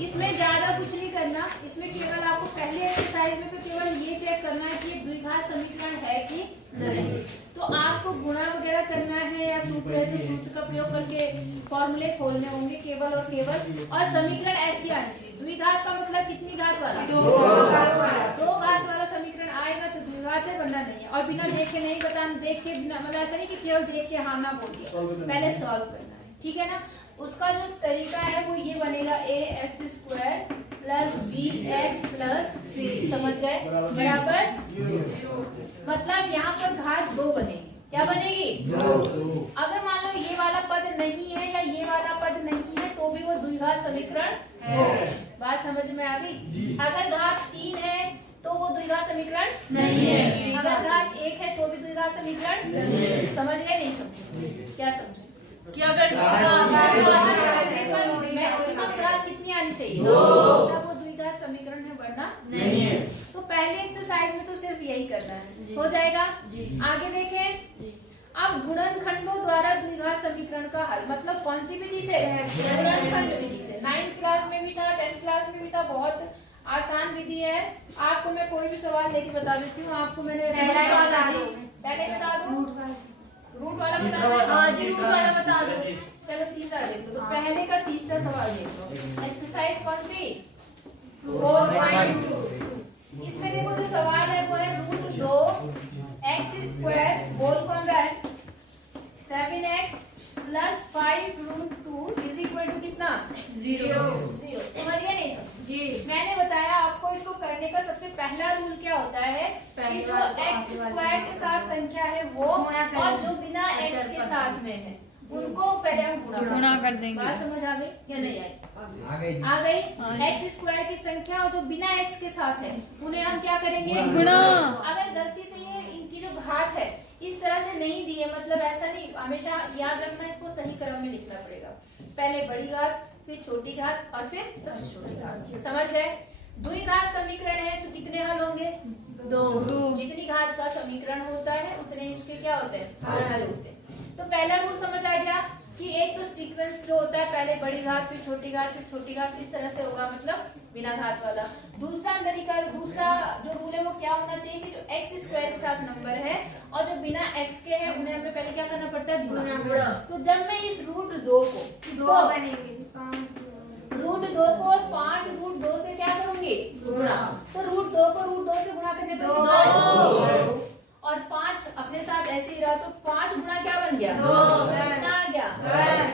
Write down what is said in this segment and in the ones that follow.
इसमें ज्यादा कुछ नहीं करना, इसमें केवल आपको पहले एक्सरसाइज में तो केवल ये चेक करना है कि ये द्विघात समीकरण है कि नहीं। तो आपको गुणा वगैरह करना है या सूत्र है तो सूत्र का प्रयोग करके फॉर्मूले खोलने होंगे केवल और केवल, और समीकरण ऐसी आनी चाहिए। द्विघात का मतलब कितनी घात वाला? दो घात वाला समीकरण आएगा तो द्विघात है, वरना नहीं है। और बिना देखे नहीं बताना, देख के मतलब ऐसा नहीं कि केवल देख के हाँ ना बोल दिया, पहले सॉल्व करना है, ठीक है ना। उसका जो तरीका है वो ये बनेगा ax² प्लस bx+ c, समझ गए, बराबर मतलब यहाँ पर घात 2 बनेगी। क्या बनेगी? 2। अगर मान लो ये वाला पद नहीं है या ये वाला पद नहीं है तो भी वो द्विघात समीकरण है। बात समझ में आ गई? अगर घात 3 है तो वो द्विघात समीकरण नहीं है, अगर घात 1 है तो भी द्विघात समीकरण नहीं है। समझ गए? नहीं समझे? क्या समझे? क्या अगर घात कितनी आनी चाहिए? 2, तब वो द्विघात समीकरण है, वरना नहीं है। तो पहले एक्सरसाइज में तो सिर्फ यही करना है, हो जाएगा। आगे देखें, अब गुणनखंडों द्वारा द्विघात समीकरण का हल, मतलब कौन सी विधि से? गुणनखंड विधि से। 9th क्लास में भी था, 10th क्लास में भी था, बहुत आसान विधि है। आपको मैं कोई भी सवाल लेके बता देती हूँ। आपको मैंने पहले बता दूं, रूट वाला बता दो। हाँ जी, रूट वाला बता दो। चलो तीसरा देखो, तो पहले का तीसरा सवाल देखो। एक्सरसाइज कौन सी? 4.2। इसमें देखो जो सवाल है वो है √2 x² बोल कौन रहा है? 7x + 5√2 = कितना? 0। समझ गए? नहीं समझ? मैंने बताया आपको इसको करने का सबसे पहला रूल क्या होता है कि जो x² के साथ संख्या है वो और जो बिना x के साथ में है उनको पहले हम गुणा कर देंगे। बात समझ आ गई या नहीं आई? आ गई। x² की संख्या और जो बिना x के साथ है उन्हें हम क्या करेंगे? गुणा। अगर गलती से ये इनकी जो घात है इस तरह से नहीं दी है, मतलब ऐसा नहीं, हमेशा याद रखना, इसको सही क्रम में लिखना पड़ेगा। पहले बड़ी घात, फिर छोटी घात और फिर सबसे छोटी घात। समझ गए? द्विघात समीकरण है तो कितने हल होंगे? 2। जितनी घात का समीकरण होता है उतने उसके क्या होते हैं? हल होते हैं। तो पहला रूल समझ आ गया कि एक तो सीक्वेंस जो होता है पहले बड़ी घात फिर छोटी घात फिर छोटी घात, इस तरह से होगा, मतलब बिना घात वाला। दूसरा जो रूल है वो क्या होना चाहिए कि जो x² के साथ नंबर है और जो बिना x के है उन्हें हमें पहले क्या करना पड़ता है? गुणा। तो जब मैं इस √2 को √2 को 5√2 से क्या करूंगी? गुणा। तो √2 को √2 से गुणा करने पर 2 और 5 अपने साथ ऐसे ही रहा तो 5 गुणा क्या बन गया? 2 आ गया 10।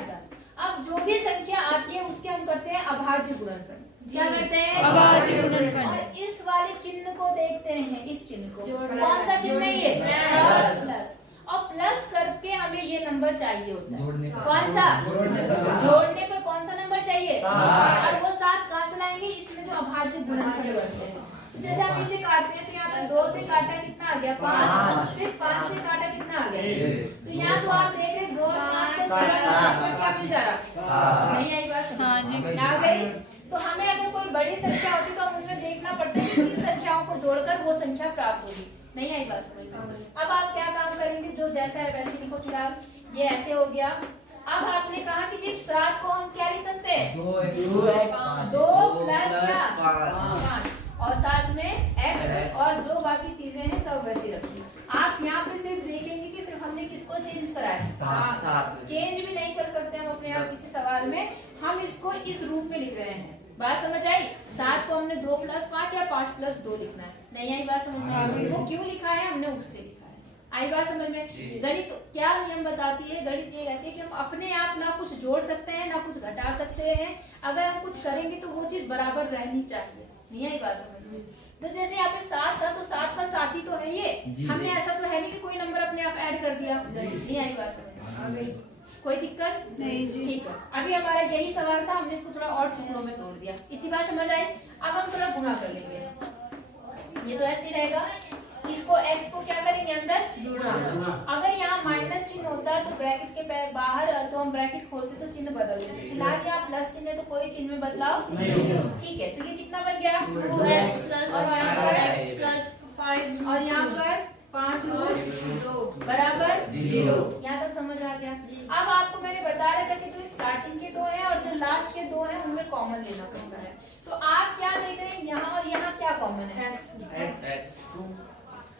अब जो भी संख्या आती है उसके हम करते हैं अभाज्य गुणनखंड। क्या करते हैं? अभाज्य गुणनखंड। और इस वाले चिन्ह को देखते हैं, इस चिन्ह को, कौन सा चिन्ह है ये? प्लस। और प्लस करके हमें ये नंबर चाहिए होता है, कौन सा? जोड़ने पर कौन सा नंबर चाहिए? और वो 7 कहाँ से लाएंगे? इसमें जो अभाज्य गुणनखंड बनते हैं। जैसे हम इसे काटते हैं तो यहाँ पर 2 से काटा कितना आ गया? 5। फिर 5 से काटा कितना आ गया? तो यहाँ तो आप देख रहे 2 और 5 का क्या मिल जा रहा? नहीं आई बात? हाँ जी, आ गई। तो हमें अगर कोई बड़ी संख्या होती तो हम उसमें देखना पड़ता है कि 3 संख्याओं को जोड़कर वो संख्या प्राप्त होगी। नहीं आई बात समझ में? अब आप क्या काम करेंगे? जो जैसा है वैसे लिखो। फिलहाल ये ऐसे हो गया। अब आपने कहा कि जिस 7 को हम क्या लिख सकते हैं? 2 + 5 और साथ में x और जो बाकी चीजें हैं सब वैसी रखी। आप यहाँ पे सिर्फ देखेंगे कि सिर्फ हमने किसको चेंज करा है। चेंज भी नहीं कर सकते हम अपने आप किसी सवाल में, हम इसको इस रूप में लिख रहे हैं। बात समझ आई? 7 को हमने 2 + 5 या 5 + 2 लिखना है। नहीं आई बात समझ में? वो क्यों लिखा है हमने उससे लिखा है। आई बात समझ में? गणित क्या नियम बताती है? गणित ये कहती है कि हम अपने आप ना कुछ जोड़ सकते हैं ना कुछ घटा सकते हैं। अगर हम कुछ करेंगे तो वो चीज बराबर रहनी चाहिए। नहीं आई बात समझ में? तो जैसे यहाँ पे 7 था तो 7 का साथ ही तो है ये, हमने ऐसा तो है नहीं कि कोई नंबर अपने आप ऐड कर दिया। नहीं आई बात समझ में? कोई दिक्कत नहीं जी? ठीक है। अभी हमारा यही सवाल था, हमने इसको थोड़ा और टुकड़ों में तोड़ दिया। इतनी बात समझ आई? अब हम थोड़ा गुणा कर लेंगे। ये तो ऐसे ही रहेगा, इसको x को क्या करेंगे? अंदर गुणा। अगर यहाँ माइनस चिन्ह होता है तो ब्रैकेट के बाहर तो हम ब्रैकेट खोलते तो चिन्ह बदल देते। फिलहाल यहाँ प्लस चिन्ह है तो कोई चिन्ह में बदलाव नहीं होगा। ठीक है, तो ये कितना बन गया? 2x + 5 और यहाँ पर 5√2 बराबर 0। यहाँ तक समझ आ गया? अब आपको मैंने बता रहा था कि जो स्टार्टिंग के 2 हैं और जो लास्ट के 2 हैं उनमें कॉमन लेना पड़ता है। तो आप क्या देख रहे हैं, यहाँ और यहाँ क्या कॉमन है? x।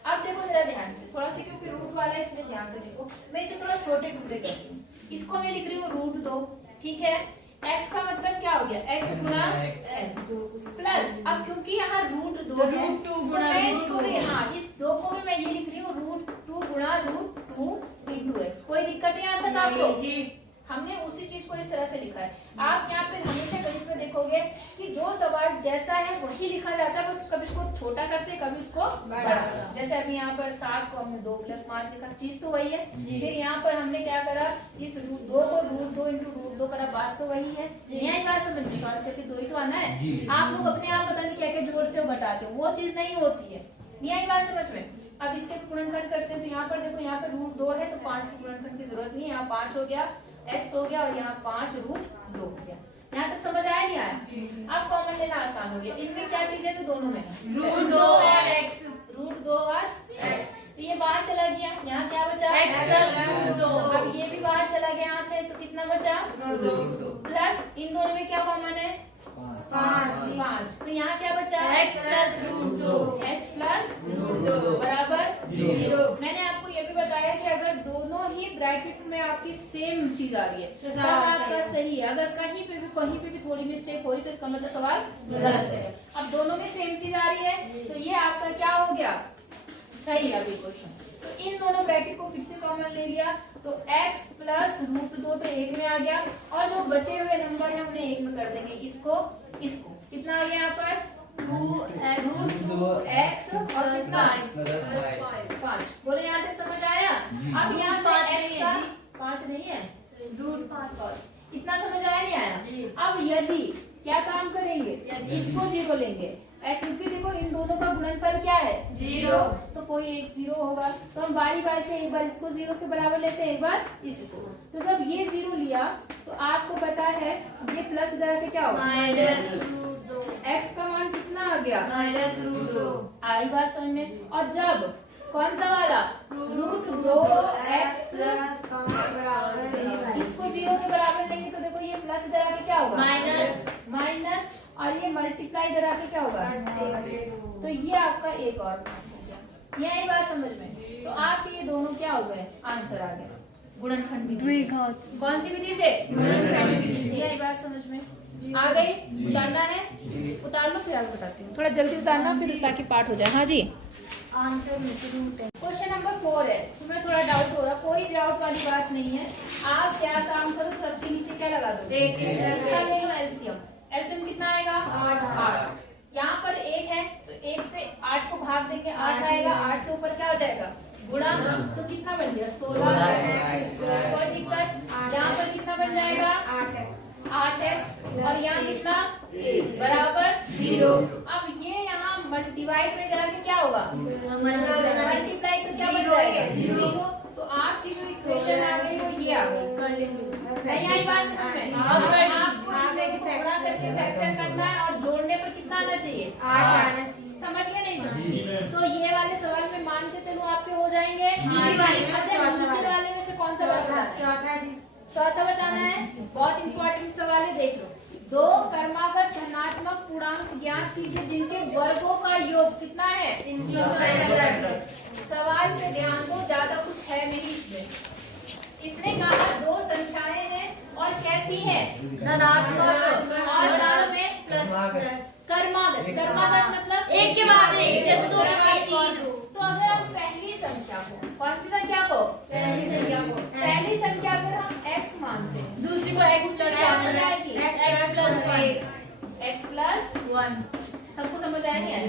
अब देखो जरा ध्यान से, थोड़ा सा क्योंकि रूट वाला है इसलिए ध्यान से देखो। मैं इसे थोड़ा छोटे टुकड़े करती हूँ। इसको मैं लिख रही हूँ √2, ठीक है। x का मतलब क्या हो गया, x गुणा x प्लस, अब क्योंकि यहाँ √2 है √2 गुणा √2, हाँ इस 2 को भी मैं ये लिख रही हूँ √2 गुणा √2 into x। कोई दिक्कत नहीं आता था आपको? हमने उसी चीज को इस तरह से लिखा है। आप यहाँ पे हमेशा गणित में देखोगे कि जो सवाल जैसा है वही लिखा जाता है, बस कभी इसको छोटा करते कभी इसको बड़ा। जैसे अभी यहाँ पर 7 को हमने 2 + 5 लिखा, चीज तो वही है। फिर यहाँ पर हमने क्या करा, इस √2 को √2 into √2 करा, बात तो वही है। यही बात समझ में, सॉल्व करके 2 ही तो आना है। आप लोग अपने आप पता नहीं क्या क्या जोड़ते हो घटाते हो, वो चीज नहीं होती है। यही बात समझ में। अब इसके गुणनखंड करते हैं तो यहाँ पर देखो, यहाँ पर √2 है तो 5 के गुणनखंड की जरूरत नहीं है। यहाँ 5 हो गया, x हो गया और यहाँ 5 √2 हो गया। यहाँ तक समझ आया नहीं आया? अब कॉमन लेना आसान हो गया। इनमें क्या चीज है तो दोनों में √2 और x। √2 और x। तो ये बाहर चला गया, यहाँ क्या बचा, x + √2। अब ये भी बाहर चला गया यहाँ से, तो कितना बचा, √2 प्लस इन दोनों में क्या कॉमन है, 5। तो यहाँ क्या बचा, x + √2। x + √2 बराबर 0। मैंने आपको ये भी बताया कि अगर दोनों ही ब्रैकेट में आपकी सेम चीज आ रही है तब आपका सही है। अगर कहीं पे भी थोड़ी मिस्टेक हो रही तो इसका मतलब सवाल गलत है। अब दोनों में सेम चीज आ रही है तो ये आपका क्या हो गया, सही है अभी क्वेश्चन। तो इन दोनों ब्रैकेट को फिर से कॉमन ले लिया तो x + √2 तो 1 में आ गया, और जो बचे हुए नंबर है उन्हें 1 में कर देंगे। इसको कितना आ गया यहाँ पर, √2x और कितना 5। बोले यहाँ तक समझ आया? अब यहाँ से x का 5 नहीं है, √5 इतना समझ आया नहीं आया? अब यदि क्या काम करेंगे, इसको 0 लेंगे क्योंकि देखो इन दोनों का गुणनफल क्या है, 0, तो कोई एक 0 होगा। तो हम बारी बारी से एक बार इसको 0 के बराबर लेते हैं, एक बार इसको। तो जब ये 0 लिया तो आपको पता है ये प्लस इधर के क्या होगा, -√2। x का मान कितना आ गया, -√2। आई बात समझ में। और जब कौन सा वाला, √2x इसको 0 के बराबर लेंगे तो देखो ये प्लस इधर आके क्या होगा, माइनस, और ये मल्टीप्लाई इधर आके क्या होगा, तो ये आपका एक और मान हो गया। यही बात समझ में। तो आपके ये दोनों क्या हो गए, आंसर आ गया गुणनखंड विधि से। कौन सी विधि से, गुणनखंड विधि से। यही बात समझ में आ गई। उतारना है, उतार लो फिर आगे बताती हूँ। थोड़ा जल्दी उतारना फिर ताकि पाठ हो जाए। हाँ जी, आंसर क्वेश्चन नंबर 4 है। तुम्हें थोड़ा डाउट हो रहा, कोई डाउट वाली बात नहीं है। आप क्या काम करो, सबके नीचे क्या लगा दो, एलसीएम। एलसीएम कितना आएगा, 8। यहाँ पर 1 है तो 1 से 8 को भाग देंगे, 8 आएगा। 8 से ऊपर क्या हो जाएगा, गुणा, तो कितना बन गया, 16। कोई दिक्कत, यहाँ पर कितना बन जाएगा, 8x, और यहाँ कितना, 1 बराबर 0। अब ये यहाँ डिवाइड में जाके क्या होगा, मल्टीप्लाई, तो क्या बन जाएगा, 0। तो आपकी जो इक्वेशन आ गई वो ये आ गई। नहीं आई बात समझ में? आपको गुणा करके फैक्टर करना है और जोड़ने पर कितना आना चाहिए, 8 आना चाहिए। समझ गए नहीं समझ? तो ये वाले सवाल में मान के चलो आपके हो जाएंगे। अच्छा, नीचे वाले में से कौन सा वाला बताना है, चौथा बताना है। बहुत इंपॉर्टेंट सवाल है, देख लो। 2 क्रमागत धनात्मक पूर्णांक ज्ञात कीजिए जिनके वर्गों का योग कितना है, 365। सवाल पे ध्यान दो, ज्यादा कुछ है नहीं इसमें। इसने कहा 2 संख्याएं हैं और कैसी है, धनात्मक, और साथ में प्लस। कर्मागत मतलब एक के बाद एक, जैसे 2 के बाद 3। तो अगर हम पहली संख्या को, कौन सी संख्या को, पहली संख्या अगर हम x मानते हैं, दूसरी को x + 1। सबको समझ आया नहीं आया?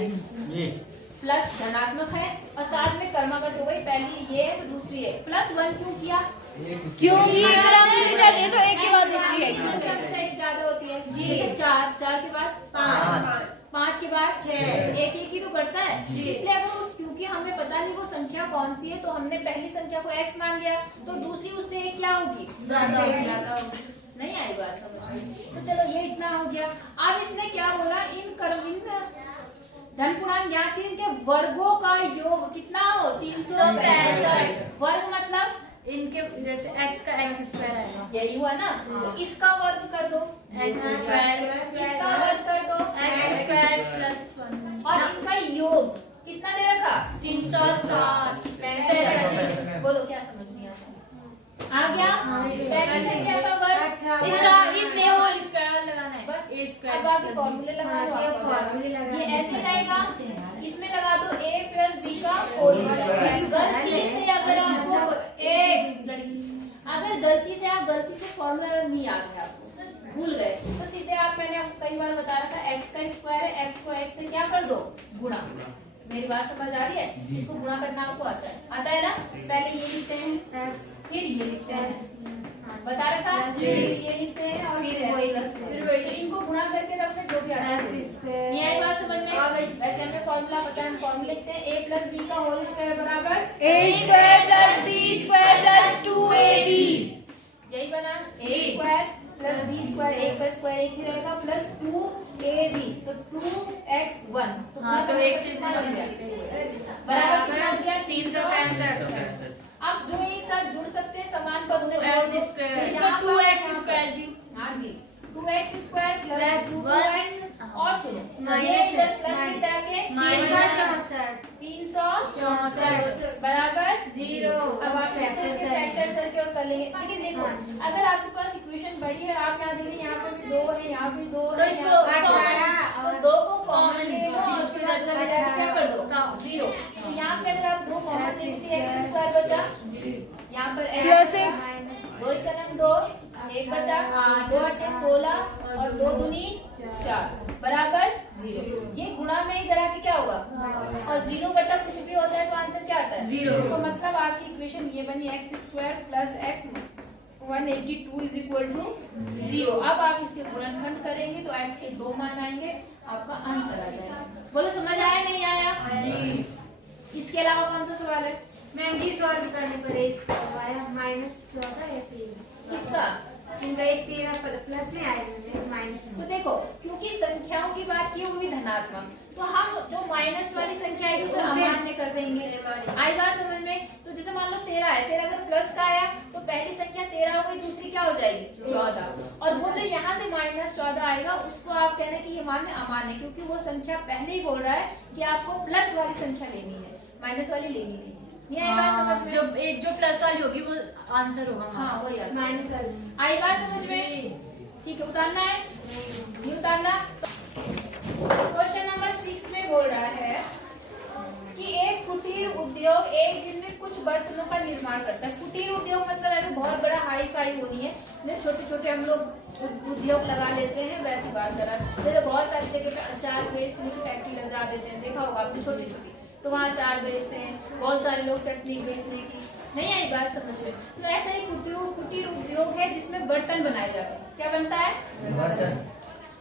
प्लस धनात्मक है और साथ में कर्मागत हो गई। पहली ये है तो दूसरी है, +1 क्यों किया, क्योंकि क्रम से चले तो एक के बाद दूसरी है, संख्या में से एक ज्यादा होती है। जैसे 4 के बाद 5 के बाद 6, एक ही तो बढ़ता है। इसलिए अगर क्योंकि हमें पता नहीं वो संख्या कौन सी है तो हमने पहली संख्या को x मान लिया, तो दूसरी उससे एक क्या होगी, ज्यादा होगी। नहीं आई बात समझ में? तो चलो ये इतना हो गया। अब इसने क्या बोला, इन धन पूर्णांक ज्ञात के वर्गों का योग कितना हो, 365। वर्ग मतलब इनके जैसे x का x² है, यही हुआ ना। तो इसका वर्ग कर दो, इसका वर्ग कर दो और इनका योग कितना दे रखा 360। बोलो क्या समझ नहीं आता आ गया पहले से क्या था वर्ग इसका इसमें होल स्क्वायर लगाना है बस a अब आगे फॉर्मूले लगा दो ये ऐसे रहेगा इसमें लगा दो a प्लस b का होल स्क्वायर गलती से अगर आपको गलती से फॉर्मूला नहीं आ गया आपको भूल गए तो सीधे आप मैंने आपको कई बार बता रखा है x का स्क्वायर है x को x से क्या कर दो गुणा मेरी बात समझ आ रही है इसको गुणा करना आपको आता है ना पहले ये लिखते हैं फिर ये लिखते हैं बता रखा फिर ये लिखते हैं और फिर इनको गुणा करके रख में जो भी आता है ये आई बात समझ में वैसे हमें फॉर्मूला पता है हम फॉर्मूला लिखते हैं a प्लस b का होल स्क्वायर बराबर a square plus b square plus 2ab यही बना a square plus b square एक का स्क्वायर एक ही रहेगा प्लस 2ab तो 2x1 तो एक से कितना बन गया बराबर कितना हो गया 365 अब जो एक साथ जुड़ सकते हैं समान पद में जोड़ दो इसका 2x स्क्वायर जी हाँ जी 2x स्क्वायर प्लस 2x और सुनो ये इधर प्लस की तरह के 364 बराबर 0 अब आप ऐसे इसके फैक्टर करके और कर लेंगे लेकिन देखो अगर आपके पास इक्वेशन बड़ी है आप यहाँ देख रहे यहाँ पे भी 2 है यहाँ भी 2 है तो 2 को कॉमन ले लो और उसके बाद क्या कर दो 0 तो यहाँ पे अगर आप 2 कॉमन ले लीजिए x स्क्वायर बचा यहाँ पर दो का नाम 2 एक बचा 2 अट्ठे 16 और 2 दूनी 4 बराबर 0 ये गुणा में इधर आके क्या होगा और 0 बटा कुछ भी होता है तो आंसर क्या आता है 0 तो मतलब आपकी इक्वेशन ये बनी x square plus x 182 is equal to 0 अब आप इसके गुणनखंड करेंगे तो x के 2 मान आएंगे आपका आंसर आ जाएगा बोलो समझ आया नहीं आया इसके अलावा कौन सा सवाल है मैम जी सॉल्व करने पर एक आया -14 या 3 किसका इनका एक 13 प्लस में आएगा माइनस में तो देखो क्योंकि संख्याओं की बात की वो भी धनात्मक तो हम जो माइनस वाली संख्या है उसे अमान्य कर देंगे आई बात समझ में तो जैसे मान लो 13 है 13 अगर प्लस का आया तो पहली संख्या 13 हो गई दूसरी क्या हो जाएगी 14 और वो जो यहाँ से -14 आएगा उसको आप कह रहे हैं कि ये मान अमान्य क्योंकि वो संख्या पहले ही बोल रहा है कि आपको प्लस वाली संख्या लेनी है माइनस वाली लेनी नहीं ये आई बात समझ में जो प्लस वाली होगी वो आंसर होगा हाँ वही माइनस आई बात समझ में ठीक है उतारना है नहीं उतारना क्वेश्चन नंबर 6 में बोल रहा है कि एक कुटीर उद्योग एक दिन में कुछ बर्तनों का निर्माण करता है कुटीर उद्योग मतलब ऐसे बहुत बड़ा हाई फाई होनी है जैसे छोटे छोटे हम लोग उद्योग लगा लेते हैं वैसी बात करा जैसे बहुत सारी जगह पे अचार बेचने की फैक्ट्री लगा देते हैं देखा होगा आपने छोटी छोटी तो वहाँ अचार बेचते हैं बहुत सारे लोग चटनी बेचने की नहीं आई बात समझ में तो ऐसा ही कुटीर उद्योग है जिसमें बर्तन बनाए जाते हैं क्या बनता है बर्तन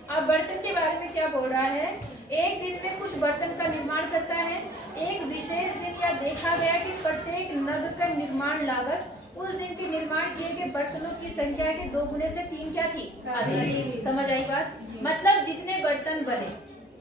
अब बर्तन के बारे में क्या बोल रहा है एक दिन में कुछ बर्तन का निर्माण करता है एक विशेष दिन या देखा गया कि प्रत्येक नग का निर्माण लागत उस दिन के निर्माण किए गए बर्तनों की संख्या के 2 गुने से 3 क्या थी समझ आई बात मतलब जितने बर्तन बने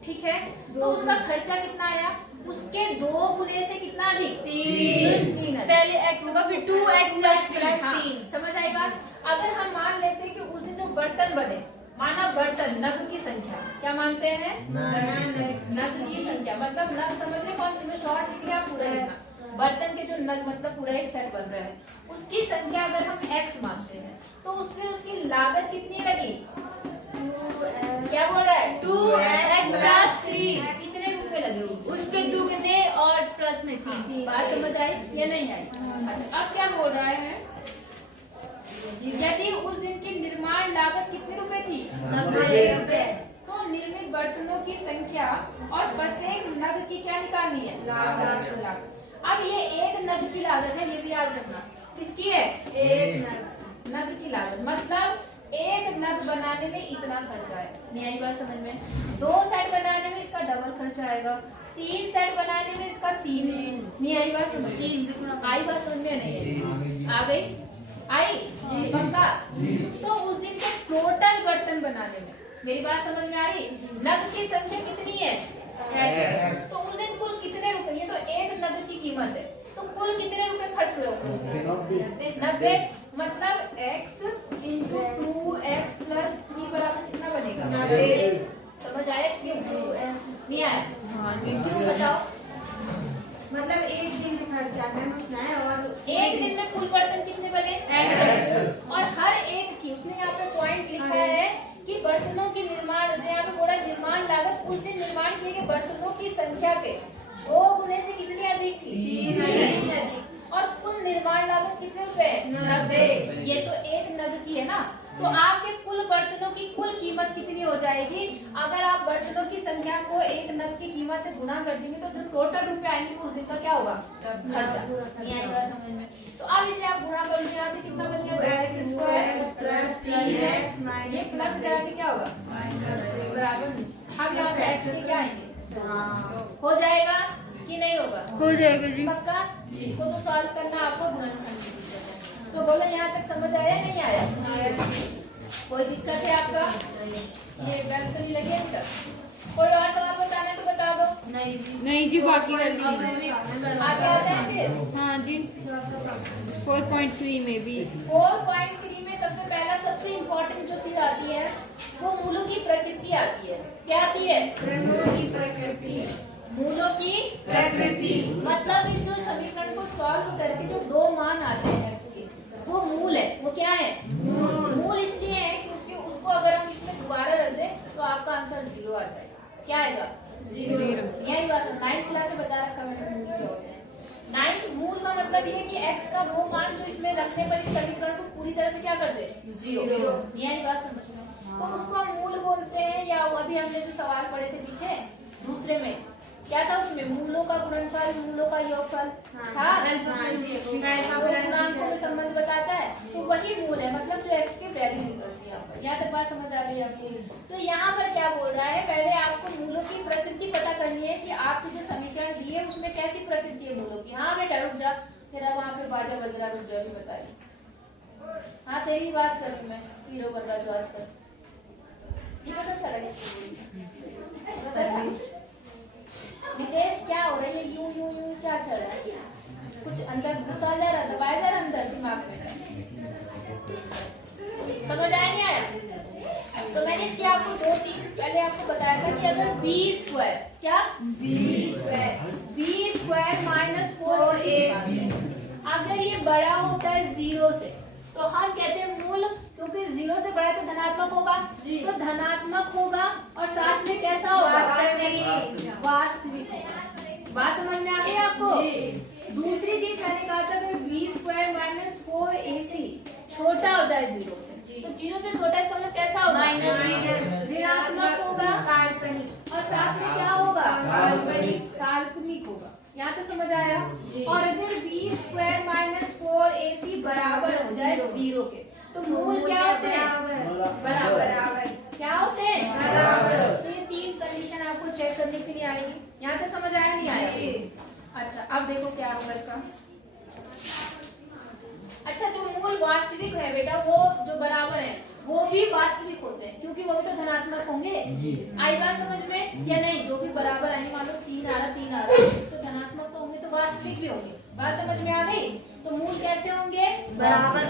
ठीक है तो उसका खर्चा कितना आया उसके 2 गुने से कितना अधिक 3 पहले x होगा फिर 2x प्लस 3 समझ आई बात अगर हम मान लेते हैं कि उस दिन जो बर्तन बने माना बर्तन नग की संख्या क्या मानते हैं नग की संख्या मतलब नग समझ रहे कौन सी में शॉर्ट लिख लिया पूरा लिखना बर्तन के जो नग मतलब पूरा एक सेट बन रहा है उसकी संख्या अगर हम x मानते हैं तो फिर उसकी लागत कितनी लगी क्या बोल रहा है 2x प्लस 3 कितने रुपए लगे उसके 2 गुने और प्लस में 3 बात समझ आई या नहीं आई अच्छा अब क्या बोल रहा है यदि उस दिन की निर्माण लागत कितने रुपए थी 90 तो निर्मित बर्तनों की संख्या और प्रत्येक नग की क्या निकालनी है लागत अब ये एक नग की लागत है ये भी याद रखना किसकी है एक नग की लागत मतलब एक नग बनाने में इतना खर्चा है नहीं आई बात समझ में 2 सेट बनाने में इसका डबल खर्चा आएगा 3 सेट बनाने में इसका 3 नहीं आई बात समझ में आई बात समझ में नहीं आ गई आई पक्का तो उस दिन के टोटल बर्तन बनाने में मेरी बात समझ में आई नग की संख्या कितनी है तो उस दिन कुल कितने रुपए ये तो एक नग की कीमत है तो कुल कितने रुपए खर्च हुए 90 मतलब x into 2x plus 3 बराबर समझ आया क्यों? नहीं आया? हाँ जी। क्यों बताओ? मतलब एक दिन में खर्चा मैम कितना है और एक दिन में कुल बर्तन कितने बने? और हर एक की उसने यहाँ पे पॉइंट लिखा है कि बर्तनों की निर्माण, यहाँ पे बोला निर्माण लागत उस दिन निर्माण किए गए बर्तनों की संख्या के 2 गुने से कितनी अधिक थी? 3 अधिक। और कुल निर्माण लागत कितने रुपए? 90। ये तो एक नग की है ना, तो आपके कुल बर्तनों की कुल कीमत कितनी हो जाएगी? अगर आप बर्तनों की संख्या को एक नग की कीमत से गुणा कर देंगे तो जो टोटल रुपए आएंगे उस दिन का क्या होगा? खर्चा। नहीं आएगा समझ में? तो अब इसे आप गुणा कर लीजिए, यहाँ से कितना बन गया? x स्क्वायर प्लस 3x ये प्लस करके क्या होगा? बराबर। अब यहाँ से x के क्या आएंगे? हो जाएगा कि नहीं होगा? हो जाएगा जी। पक्का? इसको तो सॉल्व करना आपको गुणनखंड की विषय है। तो बोलो यहाँ तक समझ आया नहीं आया? कोई दिक्कत है आपका? ये बैल तो नहीं लगे अभी तक? कोई और सवाल बताना है तो बता दो। नहीं जी, बाकी कर लीजिए। आगे आते हैं फिर। हाँ जी। 4.3 में भी 4.3 में सबसे पहला सबसे इम्पोर्टेंट जो चीज आती है वो मूलों की प्रकृति आती है। क्या आती है? मूलों की प्रकृति। मूलों की प्रकृति मतलब इस जो समीकरण को सॉल्व करके जो 2 मान आते हैं x के वो मूल है। वो क्या है? मूल इसलिए है क्योंकि उसको अगर हम इसमें दोबारा रख दें तो आपका आंसर 0 आ जाएगा। क्या आएगा? 0। यही बात 9th क्लास में बता रखा मैंने मूल क्या होते हैं। 9th मूल का मतलब ये है कि x का वो मान जो इसमें रखने पर इस समीकरण को पूरी तरह से क्या कर दे? 0। यही बात समझना। तो उसको हम मूल बोलते हैं। या अभी हमने जो सवाल पढ़े थे पीछे दूसरे में क्या था? उसमें मूलों का गुणनफल, मूलों का योगफल था। पूर्णांकों में संबंध बताता है तो वही मूल है, मतलब जो x के वैल्यू निकलती है। यहाँ पर यहाँ तक बात समझ आ गई आपकी? तो यहाँ पर क्या बोल रहा है? पहले आपको मूलों की प्रकृति पता करनी है कि आपकी जो समीकरण दी है उसमें कैसी प्रकृति है मूलों की। हाँ बेटा रुक जा, तेरा वहाँ पे बाजा बज रहा, रुक जा भी बताइए। हाँ तेरी ही बात कर रही मैं, हीरो बन रहा जो आजकल। ये पता चला नितेश क्या हो रहा है? ये यूं यूं यूं क्या चल रहा है? कुछ अंदर घुसा जा रहा, दबाया जा रहा अंदर दिमाग में। समझ आया नहीं आया? तो मैंने इसकी आपको 2-3 पहले आपको बताया था कि अगर b स्क्वायर क्या b स्क्वायर माइनस 4ac अगर ये बड़ा होता है 0 से तो हम कहते हैं मूल, क्योंकि 0 से बड़ा तो धनात्मक होगा तो धनात्मक होगा और साथ में कैसा होगा? वास्तविक। बात समझ में आ गई आपको? दूसरी चीज मैंने कहा था अगर b स्क्वायर माइनस 4ac छोटा हो जाए 0 से तो 0 से छोटा इसका मतलब कैसा होगा? ऋणात्मक होगा और साथ में क्या होगा? काल्पनिक होगा। यहाँ तक समझ आया? और अगर b स्क्वायर माइनस 4ac बराबर हो जाए 0 के तो मूल क्या होते हैं? बराबर। क्या होते हैं? बराबर। तो ये 3 कंडीशन आपको चेक करने के लिए आएगी। यहाँ तक समझ आया नहीं आया? अच्छा अब देखो क्या होगा इसका। अच्छा जो मूल वास्तविक है बेटा वो जो बराबर है वो भी वास्तविक होते हैं क्योंकि वो भी तो धनात्मक होंगे। आई बात समझ में या नहीं? जो भी बराबर आएंगे, मान लो 3 आ रहा तो धनात्मक तो होंगे तो वास्तविक भी होंगे। बात समझ में आ गई? तो मूल कैसे होंगे? बराबर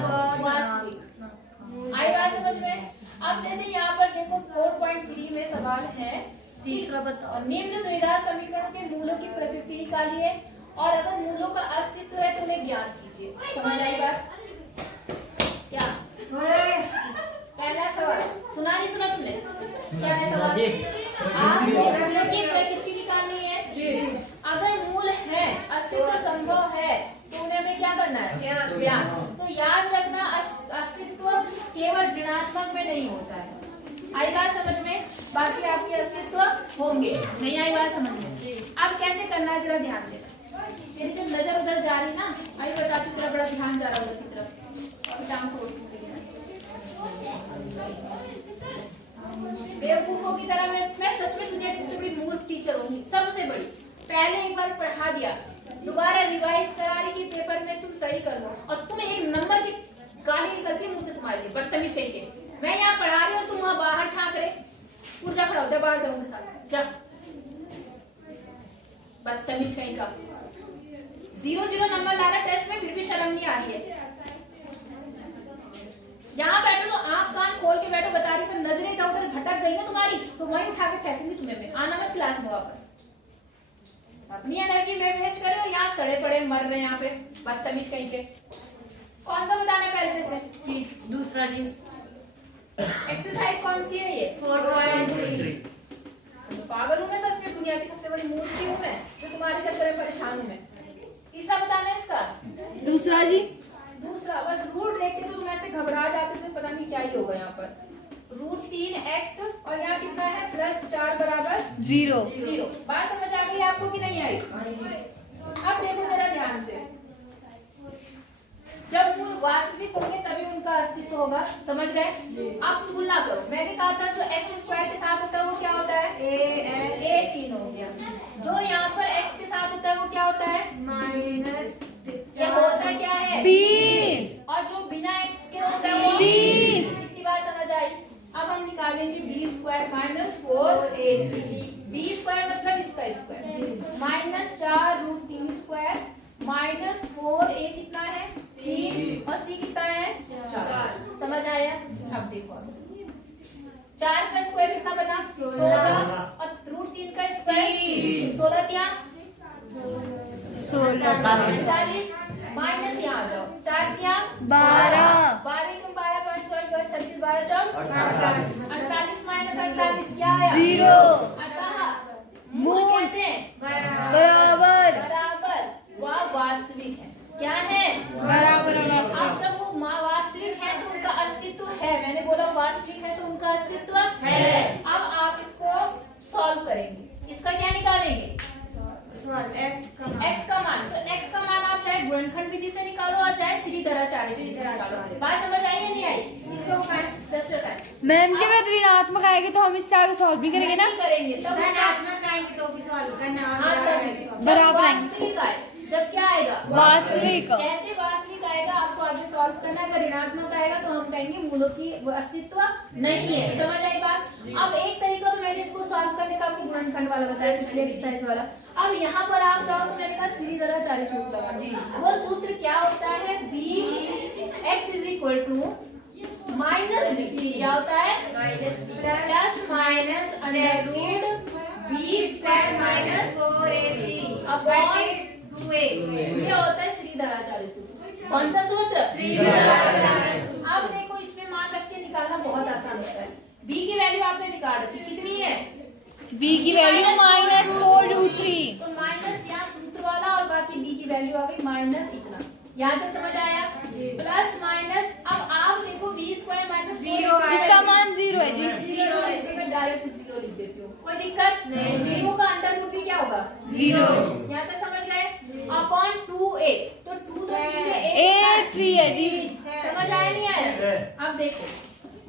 वास्तविक। आई बात समझ में? अब जैसे यहाँ पर देखो 4.3 में सवाल है तीसरा बताओ। निम्न द्विघात समीकरणों के मूलों की प्रकृति निकालिए और अगर मूलों का अस्तित्व है तो उन्हें ज्ञात कीजिए। समझ आई बात? क्या पहला सवाल सुना नहीं सुना तुमने? क्या है सवाल? आपको मूलों की प्रकृति निकालनी है। अगर मूल है, अस्तित्व संभव है तो उन्हें हमें क्या करना है? ज्ञात। तो याद रखना अस्तित्व केवल ऋणात्मक में नहीं होता है। आई बात समझ में? बाकी आपके अस्तित्व होंगे। नहीं आई बात समझ में? अब कैसे करना है जरा ध्यान देना। तेरी जब नजर उधर जा रही ना, अभी बताती तेरा बड़ा ध्यान जा रहा उधर की तरफ। टांग को बेवकूफों की तरह मैं सच में दुनिया की बड़ी मूर्ख टीचर होंगी, सबसे बड़ी। पहले एक बार पढ़ा दिया, दोबारा रिवाइज करा रही कि पेपर में तुम सही कर लो और तुम्हें एक नंबर की गाली निकलती है मुंह से तुम्हारे लिए, बदतमीज कह के। मैं यहाँ पढ़ा रही हूँ और तुम वहाँ बाहर ठाक रहे। उठ जा, खड़ा हो जा, बाहर जाओ उनके साथ जा। बदतमीज कहीं का। 0-0 नंबर ला रहा टेस्ट में, फिर भी शर्म नहीं आ रही है। यहाँ बैठो तो आंख कान खोल के बैठो, बता रही पर नजरें इधर उधर भटक कट गई ना तुम्हारी तो वहीं उठा के फेंकूंगी तुम्हें मैं, आना मत क्लास में वापस। अपनी एनर्जी में वेस्ट करे और यहाँ सड़े पड़े मर रहे हैं यहाँ पे बदतमीज कहीं के। कौन सा बताना है पहले से? दूसरा जी। एक्सरसाइज कौन सी है ये? 4.3। पागल हूँ मैं सच में, दुनिया की सबसे बड़ी मूर्ति हूँ मैं जो तुम्हारे चक्कर में परेशान हूँ मैं। तीसरा बताना है इसका? दूसरा जी। दूसरा बस रूट देखते तो तुम ऐसे घबरा जाते हो, पता नहीं क्या ही होगा यहाँ पर। रूट 3x और यहाँ कितना है +4 बराबर 0। बात समझ आ गई आपको कि नहीं आई? अब देखो जरा ध्यान से, जब मूल वास्तविक होंगे तभी उनका अस्तित्व होगा, समझ गए? अब तुलना करो, मैंने कहा था जो x² के साथ होता है वो क्या होता है? a 3 हो गया। जो यहाँ पर x के साथ होता है वो क्या होता है? माइनस ये होता क्या है? b। और जो बिना x के होता है वो c। कितनी बात समझ आई? अब हम निकालेंगे b² - 4ac। b² मतलब इसका square minus 4 root 3² minus 4a कितना है 3 और c कितना है 4। समझ आया? अब देखो 4 का स्क्वायर कितना बना 16 और रूट 3 का स्क्वायर 16 क्या 45 माइनस यहाँ आ जाओ 4 क्या 12। 12 क्यों 12 36 12 चौक 48 माइनस 48 क्या आया 0। मूल मूल कैसे है? बराबर बराबर। वह वास्तविक है। क्या है? बराबर। अब जब वो वास्तविक है तो उनका अस्तित्व है। मैंने बोला वास्तविक है तो उनका अस्तित्व है। अब आप इसको सॉल्व करेंगे। इसका क्या निकालेंगे? x का मान। तो x का मान आप चाहे गुणनखंड विधि से निकालो और चाहे सीधी-तरह विधि से निकालो। बात समझ आई या नहीं आई? इसको उठाएं, डस्टर उठाएं। मैम जी अगर ऋणात्मक आएगी तो हम इससे आगे सॉल्व भी करेंगे ना? नहीं करेंगे तब ऋणात्मक आएंगे तो भी सॉल्व करना। हाँ, तब बराबर जब वास्तविक आए, जब क्या आएगा? वास्तविक। जैसे वास्तविक आएगा आपको आगे सॉल्व करना है। अगर ऋणात्मक आएगा तो हम कहेंगे मूलों की अस्तित्व नहीं है। समझ आई बात? अब एक तरीका तो मैंने इसको सॉल्व करने का आपको गुणनखंड वाला बताया, पिछले एक्सरसाइज वाला। अब यहाँ पर आप जाओ तो मैंने कहा सीधी तरह सूत्र लगा। वो सूत्र क्या होता है? bx = minus b। क्या होता है? Plus minus under root b² - 4ac upon 2a। ये होता है श्रीधराचार्य सूत्र। कौन सा सूत्र? श्रीधराचार्य। अब देखो इसमें मान रख के निकालना बहुत आसान होता है। b की वैल्यू आपने निकाल रखी, कितनी है? b की वैल्यू -4√3। तो माइनस यहाँ सूत्र वाला और बाकी b की वैल्यू आ गई माइनस इतना। यहाँ तक समझ आया? Plus minus. अब आप देखो b² - 0 इसका मान 0 है जी। 0 है तो मैं डायरेक्ट 0 लिख देती हूँ, कोई दिक्कत नहीं। 0 का अंडर रूट भी क्या होगा 0। यहाँ तक समझ गए? Upon 2a। तो 2 से a 3 है जी। समझ आया नहीं आया? अब देखो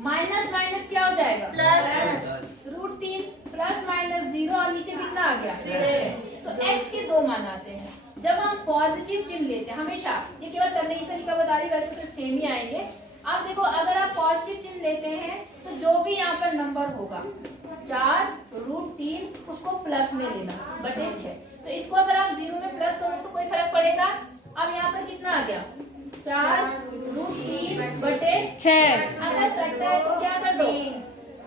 माइनस माइनस क्या हो जाएगा प्लस रूट 3 प्लस माइनस 0 और नीचे कितना आ गया 6। तो x के 2 मान आते हैं। जब हम पॉजिटिव चिन्ह लेते हैं हमेशा, ये केवल करने की तरीका बता रही, वैसे तो सेम ही आएंगे। अब देखो अगर आप पॉजिटिव चिन्ह लेते हैं तो जो भी यहाँ पर नंबर होगा 4√3 उसको प्लस में लेना बटे 6। तो इसको अगर आप 0 में प्लस करो तो कोई फर्क पड़ेगा? अब यहाँ पर कितना आ गया 4√3 बटे 6। अगर कटता है तो क्या कर दो?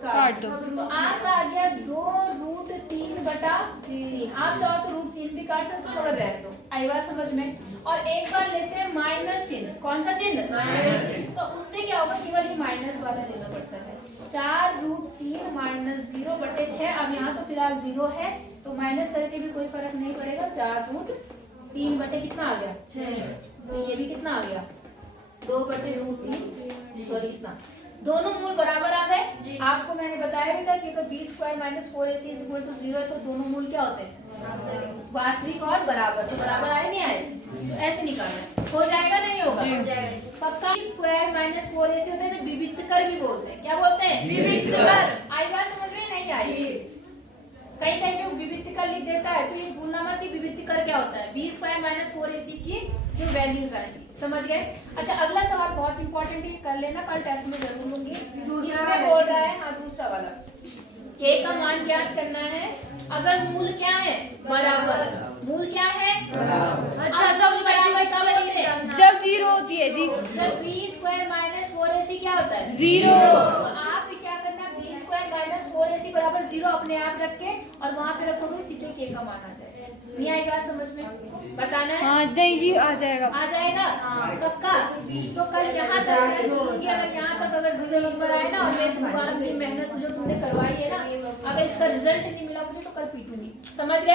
काट दो। तो आपका आ गया 2√3 बटा 3। आप चाहो तो √3 भी काट सकते हो, अगर रह दो। आई बात समझ में? और एक बार लेते हैं माइनस चिन्ह। कौन सा चिन्ह? माइनस चिन्ह। तो उससे क्या होगा? केवल ये माइनस वाला लेना पड़ता है। 4√3 माइनस 0 बटे 6। अब यहाँ तो फिलहाल 0 है तो माइनस करके भी कोई फर्क नहीं पड़ेगा। 4√3 बटे कितना आ गया 6। तो ये भी कितना आ गया 2 बटे √3 सॉरी इतना। दोनों मूल बराबर आ गए। आपको मैंने बताया भी था कि अगर b² - 4ac = 0 है तो दोनों मूल क्या होते हैं? वास्तविक और बराबर। तो बराबर आए नहीं आए? तो ऐसे निकालना है। हो जाएगा नहीं होगा? पक्का। b² - 4ac होता है, इसे विविक्तकर भी बोलते हैं। क्या बोलते हैं? विविक्तकर। आई बात समझ में नहीं आई? कहीं कहीं पे विविक्तकर लिख देता है तो ये भूलना मत कि विविक्तकर क्या होता है। b² - 4ac की जो वैल्यूज आएंगी। समझ गए? अच्छा अगला सवाल बहुत इंपॉर्टेंट है, कर लेना, कल टेस्ट में जरूर लूंगी। इसमें बोल रहा है, हाँ दूसरा वाला, k का मान ज्ञात करना है अगर मूल क्या है बराबर। मूल क्या है बराबर। अच्छा तो बराबर कब होते हैं? जब 0 होती है जी। जब b² - 4ac क्या होता है 0। तो आप क्या करना b² - 4ac बराबर 0 अपने आप रख के और वहाँ पे रखोगे सीधे k का मान आ जाएगा। नहीं आई बात समझ में? बताना है? हाँ नहीं जी आ जाएगा। आ जाएगा पक्का। तो कल यहाँ तक छोड़ूंगी, अगर यहाँ तक अगर 0 नंबर आए ना और मैं दोबारा मेरी मेहनत जो तुमने करवाई है ना, अगर इसका रिजल्ट नहीं मिला मुझे तो कल पीटूंगी। समझ गए?